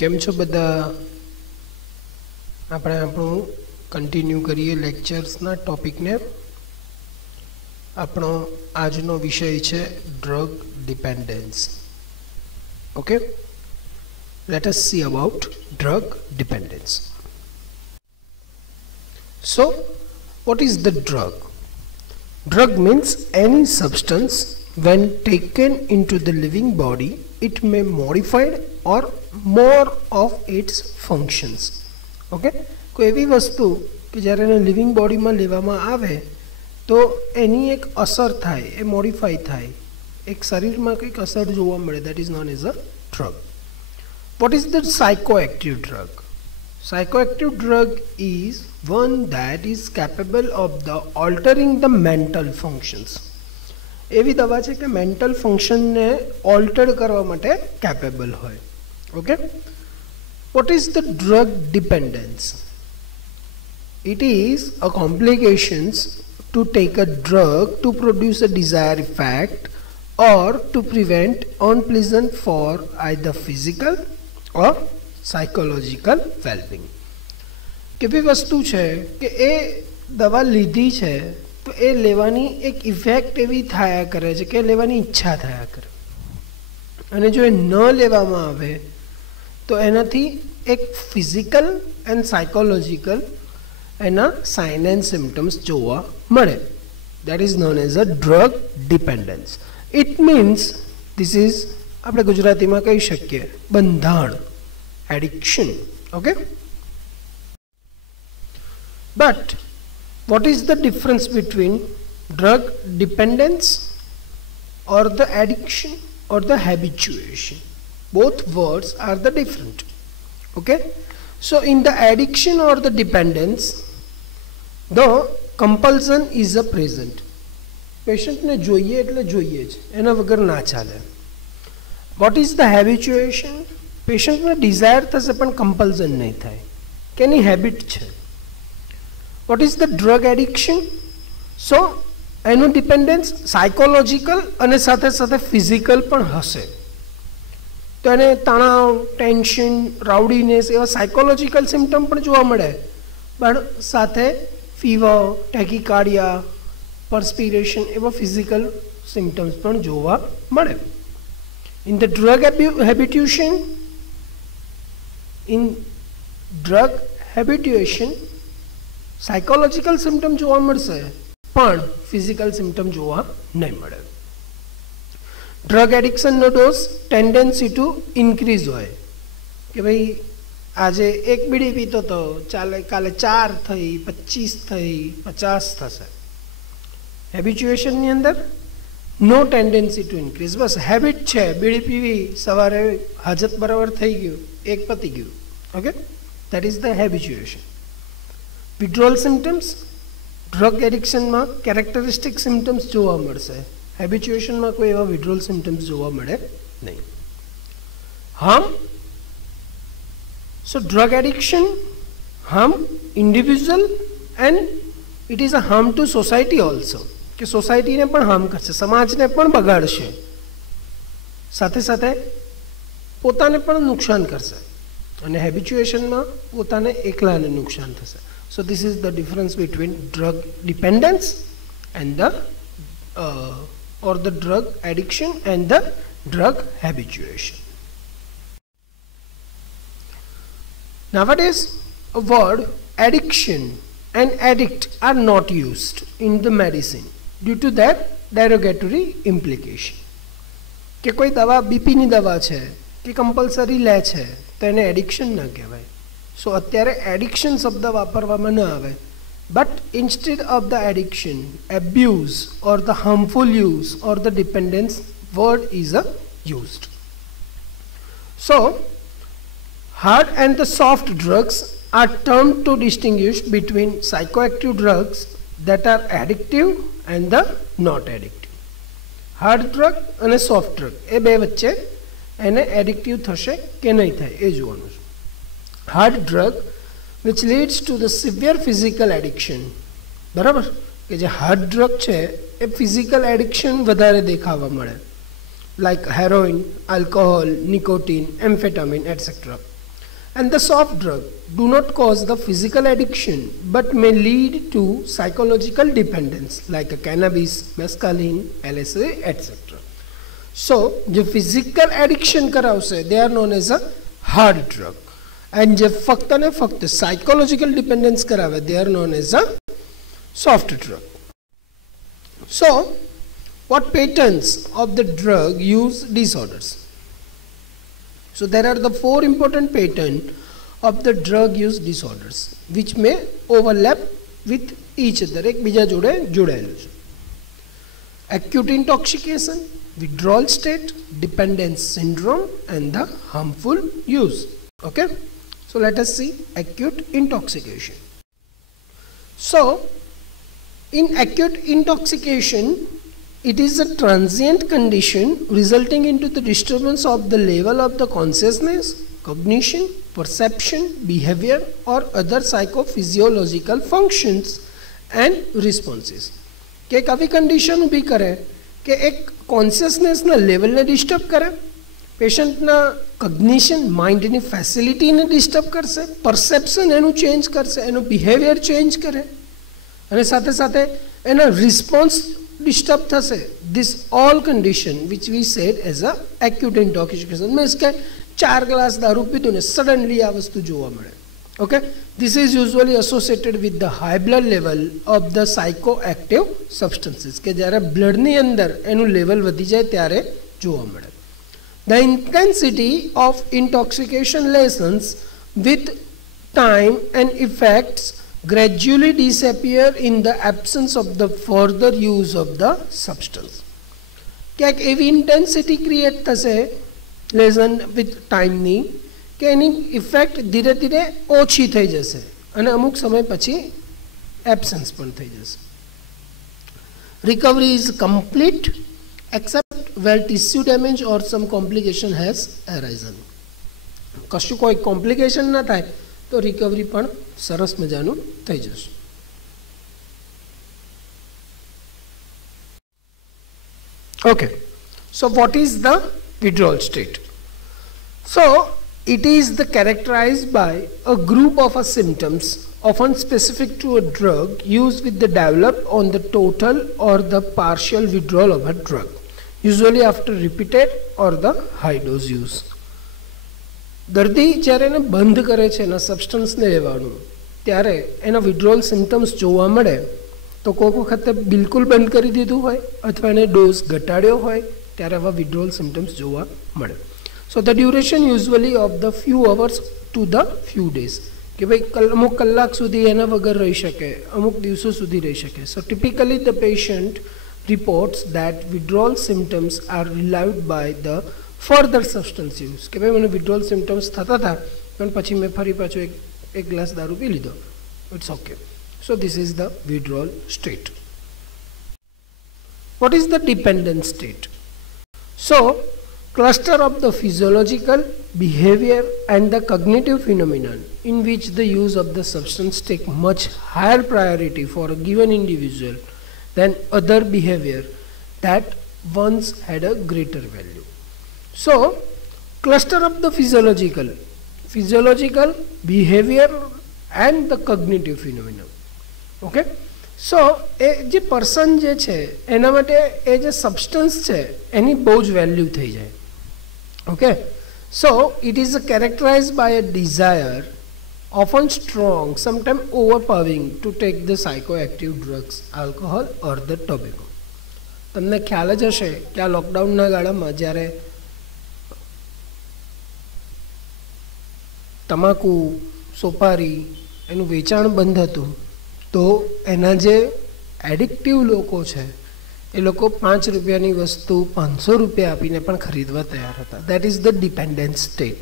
કેમ છો બધા? આપણે આપણું કન્ટિન્યુ કરીએ લેક્ચર્સના ટોપિકને. આપણો આજનો વિષય છે drug dependence. Okay, let us see about drug dependence. So, what is the drug? Drug means any substance when taken into the living body, it may modify or more of its functions. Okay, કોઈ એવી વસ્તુ કે જ્યારે એને લિવિંગ બોડીમાં લેવામાં આવે તો એની એક અસર થાય, એ મોડિફાઈ થાય, એક શરીરમાં કંઈક અસર જોવા મળે, that is known as a drug. What is the psychoactive drug? Psychoactive drug is one that is capable of the altering the mental functions. એવી દવા છે કે મેન્ટલ ફંક્શનને ઓલ્ટર કરવા માટે કેપેબલ હોય. Okay, what is the drug dependence? It is a complications to take a drug to produce a desired effect or to prevent unpleasant for either physical or psychological well-being. કેવી વસ્તુ છે કે એ દવા લીધી છે તો એ લેવાની એક ઇફેક્ટ એવી થયા કરે છે કે લેવાની ઈચ્છા થયા કરે, અને જો એ ન લેવામાં આવે તો એનાથી એક ફિઝિકલ એન્ડ સાયકોલોજીકલ એના સાઇન એન્ડ સિમ્ટમ્સ જોવા મળે. That is known as a drug dependence. It means this is આપણે ગુજરાતીમાં કહી શકીએ બંધાણ, addiction. Okay, but what is the difference between drug dependence or the addiction or the habituation? Both words are the different. Okay, so in the addiction or the dependence, the compulsion is a present. Patient ne જોઈએ એટલે જોઈએ જ, એના વગર ના ચાલે. What is the habituation? Patient ને desire થશે પણ compulsion નહીં થાય, કે એની habit છે. What is the drug addiction? So એનું ડિપેન્ડન્સ સાયકોલોજીકલ અને સાથે સાથે ફિઝિકલ પણ હશે. તો એને તણાવ, ટેન્શન, રાઉડીનેસ એવા સાયકોલોજીકલ સિમ્ટમ પણ જોવા મળે, પણ સાથે ફીવર, ટેકીકાર્ડિયા, પરસ્પિરેશન એવા ફિઝિકલ સિમ્ટમ્સ પણ જોવા મળે. In the drug habituation psychological symptom જોવા મળશે પણ ફિઝિકલ સિમ્ટમ જોવા નહીં મળે. ડ્રગ એડિક્શનનો ડોઝ ટેન્ડન્સી ટુ ઇન્ક્રીઝ હોય કે ભાઈ આજે એક બીડી પીતો તો ચાલે કાલે 4 થઈ, 25 થઈ, 50 થશે. હેબિચ્યુએશનની અંદર નો ટેન્ડન્સી ટુ ઇન્ક્રીઝ, બસ હેબિટ છે, બીડી પીવી, સવારે હાજત બરાબર થઈ ગયું, એક પતી ગયું. Okay, that is the habituation. Withdrawal symptoms drug એડિક્શનમાં કેરેક્ટરિસ્ટિક સિમ્ટમ્સ જોવા મળશે, હેબિચ્યુએશનમાં કોઈ એવા વિડ્રોલ સિમ્ટમ્સ જોવા મળે નહીં. Harm, so drug addiction harm individual and it is a harm to society also, કે સોસાયટીને પણ હાર્મ કરશે, સમાજને પણ બગાડશે, સાથે સાથે પોતાને પણ નુકસાન કરશે, અને હેબિચ્યુએશનમાં પોતાને એકલાને નુકસાન થશે. So this is the difference between drug dependence and the or the drug addiction and the drug habituation. Nowadays, a word addiction and addict are not used in the medicine due to their derogatory implication. કે કોઈ દવા બીપીની દવા છે કે કમ્પલસરી લે છે તો એને એડિક્શન ન કહેવાય. સો અત્યારે એડિક્શન શબ્દ વાપરવામાં ન આવે, but instead of the addiction, abuse or the harmful use or the dependence word is a used. So hard and the soft drugs are term to distinguish between psychoactive drugs that are addictive and the not addictive. Hard drug અને soft drug એ બે વચ્ચે એને એડિક્ટિવ થશે કે નહીં થાય એ જોવાનું છે. Hard drug which leads to the severe physical addiction, બરાબર, કે જે હાર્ડ ડ્રગ છે એ ફિઝિકલ એડિક્શન વધારે દેખાવા મળે, like heroin, alcohol, nicotine, amphetamine etcetera. And the soft drug do not cause the physical addiction but may lead to psychological dependence like cannabis, mescaline, LSD, etc. So, the physical addiction karavse, they are known as a hard drug. And the fakta ne fakta psychological dependence karave, they are known as a soft drug. So, what patterns of the drug use disorders? So there are the 4 important patterns of the drug use disorders which may overlap with each other. एक बीजा जोड़े जुड़ेलू है. Acute intoxication, withdrawal state, dependence syndrome, and the harmful use. Okay. So let us see acute intoxication. So in acute intoxication, it is a transient condition resulting into the disturbance of the level of the consciousness, cognition, perception, behavior or other psychophysiological functions and responses. कि काफ़ी कंडीशन भी करे कि एक कॉन्शियसनेस ना लेवल ने डिस्टर्ब करे, पेशेंट ना कॉग्निशन माइंड ની ફેસિલિટી ને ડિસ્ટર્બ કરશે, પરસેપ્શન એનું ચેન્જ કરશે, એનું બિહેવિયર ચેન્જ કરે અને સાથે સાથે એના રિસ્પોન્સ डिस्टर्ब થશે. This all condition which we said as a acute intoxication means કે 4 ગ્લાસ દારૂ પીધું ને સડનલી આ વસ્તુ જોવા મળે. Okay, this is usually associated with the high blood level of the psychoactive substances કે જ્યારે બ્લડની અંદર એનું લેવલ વધી જાય ત્યારે જોવા મળે. The intensity of intoxication lessens with time and effects gradually disappear in the absence of the further use of the substance. ક્યાંક એવી ઇન્ટેન્સિટી ક્રિએટ થશે લેસન વિથ ટાઈમની કે એની ઇફેક્ટ ધીરે ધીરે ઓછી થઈ જશે અને અમુક સમય પછી એબ્સન્સ પણ થઈ જશે. Recovery is complete except where tissue damage or some complication has arisen. કશું કોઈ કોમ્પ્લિકેશન ના થાય તો રિકવરી પણ સરસ મજાનું થઈ જશે. Okay, so what is the withdrawal state? So it is the characterized by a group of symptoms often specific to a drug used with the developed on the total or the partial withdrawal of a drug, usually after repeated or the high dose use. દર્દી જ્યારે એને બંધ કરે છે એના સબસ્ટન્સને લેવાનું ત્યારે એના વિડ્રોલ સિમ્ટમ્સ જોવા મળે તો કોઈક વખતે બિલકુલ બંધ કરી દીધું હોય અથવા એને ડોઝ ઘટાડ્યો હોય ત્યારે આવા વિડ્રોલ સિમ્ટમ્સ જોવા મળે. So the duration usually of the few hours to the few days કે ભાઈ અમુક કલાક સુધી એના વગર રહી શકે, અમુક દિવસો સુધી રહી શકે. So typically the patient reports that withdrawal symptoms are relieved by the further substance use કે ભાઈ મને વિડ્રોલ સિમ્ટમ્સ થતા હતા પણ પછી મેં ફરી પાછો એક ગ્લાસ દારૂ પી લીધો. It's okay. So this is the withdrawal state. What is the dependent state? So cluster of the physiological, behavior and the cognitive phenomenon in which the use of the substance take much higher priority for a given individual than other behavior that once had a greater value. So cluster of the physiological, behavior and the cognitive phenomenon. Okay, so જે પર્સન જે છે એના માટે એ જે સબસ્ટન્સ છે એની બહુ જ વેલ્યુ થઈ જાય. Okay, so it is characterized by a desire, often strong, sometimes overpowering, to take the psychoactive drugs, alcohol or the tobacco. તમને ખ્યાલ જ હશે કે આ લોકડાઉનના ગાળામાં જ્યારે તમાકુ, સોપારી એનું વેચાણ બંધ હતું તો એના જે એડિક્ટિવ લોકો છે એ લોકો 5 રૂપિયાની વસ્તુ 500 રૂપિયા આપીને પણ ખરીદવા તૈયાર હતા. That is the dependent state.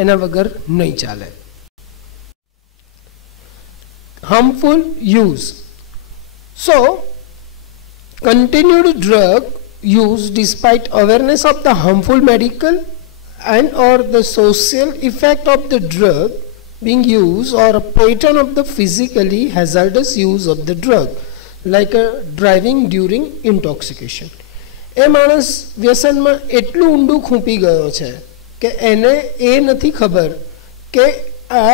એના વગર નહીં ચાલે. Harmful use. So continued drug use despite awareness of the harmful medical and or the social effect of the drug being used or a pattern of the physically hazardous use of the drug like a driving during intoxication. એ માણસ વ્યસનમાં એટલું ઊંડું ખૂંપી ગયો છે કે એને એ નથી ખબર કે આ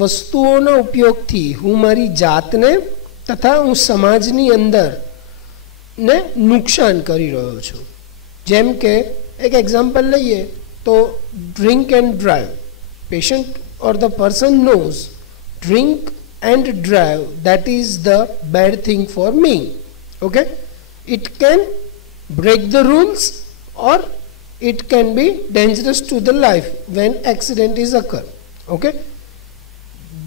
વસ્તુઓના ઉપયોગથી હું મારી જાતને તથા હું સમાજની અંદર ને નુકસાન કરી રહ્યો છું. જેમ કે એક એક્ઝામ્પલ લઈએ તો drink and drive. Patient or the person knows drink and drive, that is the bad thing for me. Okay, it can break the rules or it can be dangerous to the life when accident is occur. Okay,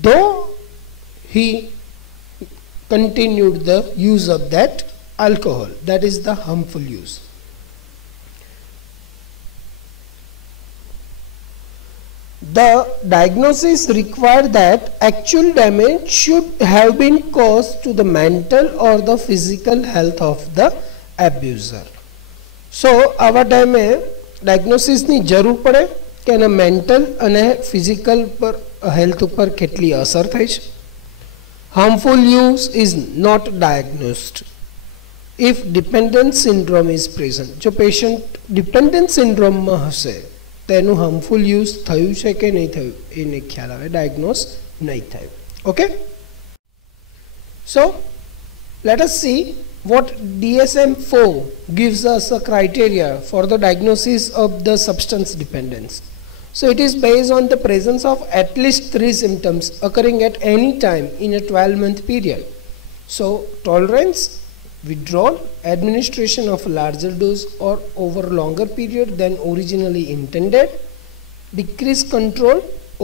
though he continued the use of that alcohol, that is the harmful use. The diagnosis required that actual damage should have been caused to the mental or the physical health of the abuser. So આવા ટાઈમે ડાયગ્નોસિસની જરૂર પડે કે એના મેન્ટલ અને ફિઝિકલ પર હેલ્થ ઉપર કેટલી અસર થઈ છે. Harmful use is not diagnosed if dependent syndrome is present. જો પેશન્ટ ડિપેન્ડન્ટ સિન્ડ્રોમમાં હશે તેનું હાર્મફુલ યુઝ થયું છે કે નહીં થયું એને ખ્યાલ આવે, ડાયગ્નોસ નહીં થયું. Okay, so let S C what DSM-4 gives us a criteria for the diagnosis of the substance dependence. So it is based on the presence of at least 3 symptoms occurring at any time in a 12-month period. So tolerance, withdrawal, administration of a larger dose or over longer period than originally intended, decreased control,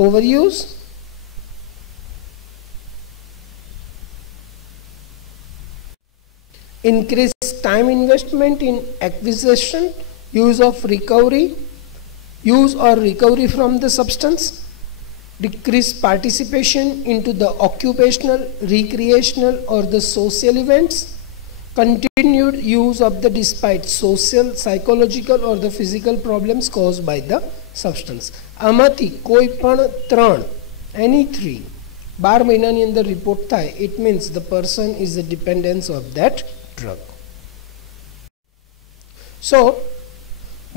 overuse, increased time investment in acquisition, use or recovery from the substance, decreased participation into the occupational, recreational or the social events, continued use of the despite social, psychological or the physical problems caused by the substance. આમાંથી કોઈ પણ 3, any 3 12 મહિનાની અંદર રિપોર્ટ થાય, it means the person is a dependent of that drug. So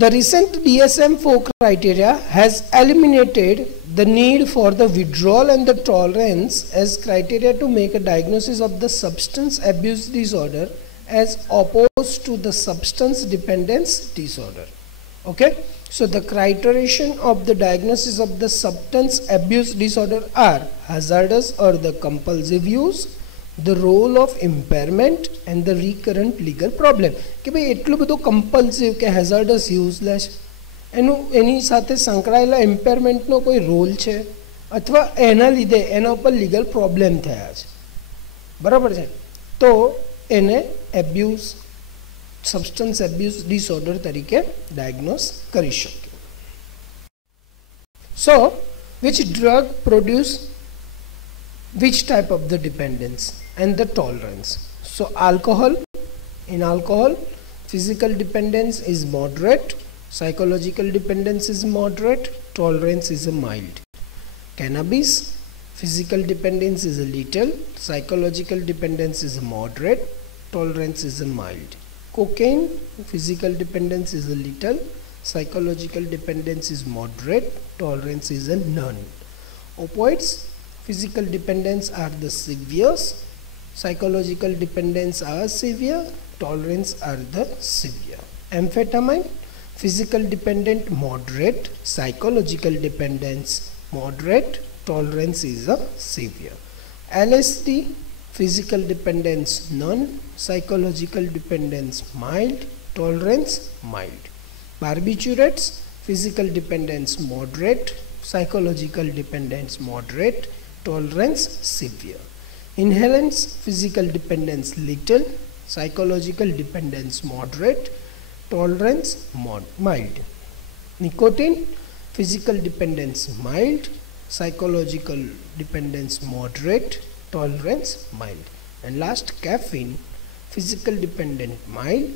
the recent DSM-4 criteria has eliminated the need for the withdrawal and the tolerance as criteria to make a diagnosis of the substance abuse disorder as opposed to the substance dependence disorder. Okay, so the criteria of the diagnosis of the substance abuse disorder are hazardous or the compulsive use, the role of impairment and the recurrent legal problem. કે ભાઈ એટલું બધું કમ્પલ્સિવ કે hazardous useless એની સાથે સંકળાયેલા ઇમ્પેરમેન્ટનો કોઈ રોલ છે અથવા એના લીધે એના ઉપર લીગલ પ્રોબ્લેમ થયા છે, બરાબર છે, તો એને એબ્યુઝ સબસ્ટન્સ એબ્યુઝ ડિસઓર્ડર તરીકે ડાયગ્નોસ કરી શકીએ. સો which drug produce which type of the dependence and the tolerance? So alcohol, in alcohol physical dependence is moderate, psychological dependence is moderate, tolerance is a mild. Cannabis, physical dependence is a little, psychological dependence is a moderate, tolerance is a mild. Cocaine, physical dependence is a little, psychological dependence is moderate, tolerance is a none. Opioids, physical dependence are the severe, psychological dependence are severe, tolerance are the severe. Amphetamine, physical dependent moderate, psychological dependence moderate, tolerance is a severe. LSD, physical dependence none, psychological dependence mild, tolerance mild. Barbiturates, physical dependence moderate, psychological dependence moderate, tolerance severe. Inhalants, physical dependence little, psychological dependence moderate, tolerance mild. Nicotine, physical dependence mild, psychological dependence moderate, tolerance mild. And last, caffeine, physical dependent mild,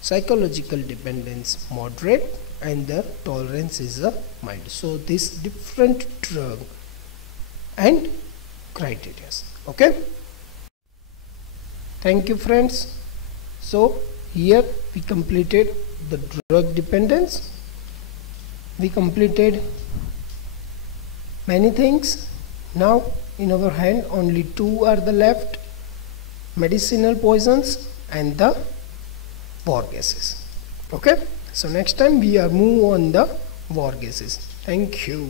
psychological dependence moderate, and the tolerance is a mild. So this different drug and criteria. Okay, thank you friends. So here we completed the drug dependence, we completed many things. Now in our hand only two are the left: medicinal poisons and the war gases. Okay, so next time we are move on the war gases. Thank you.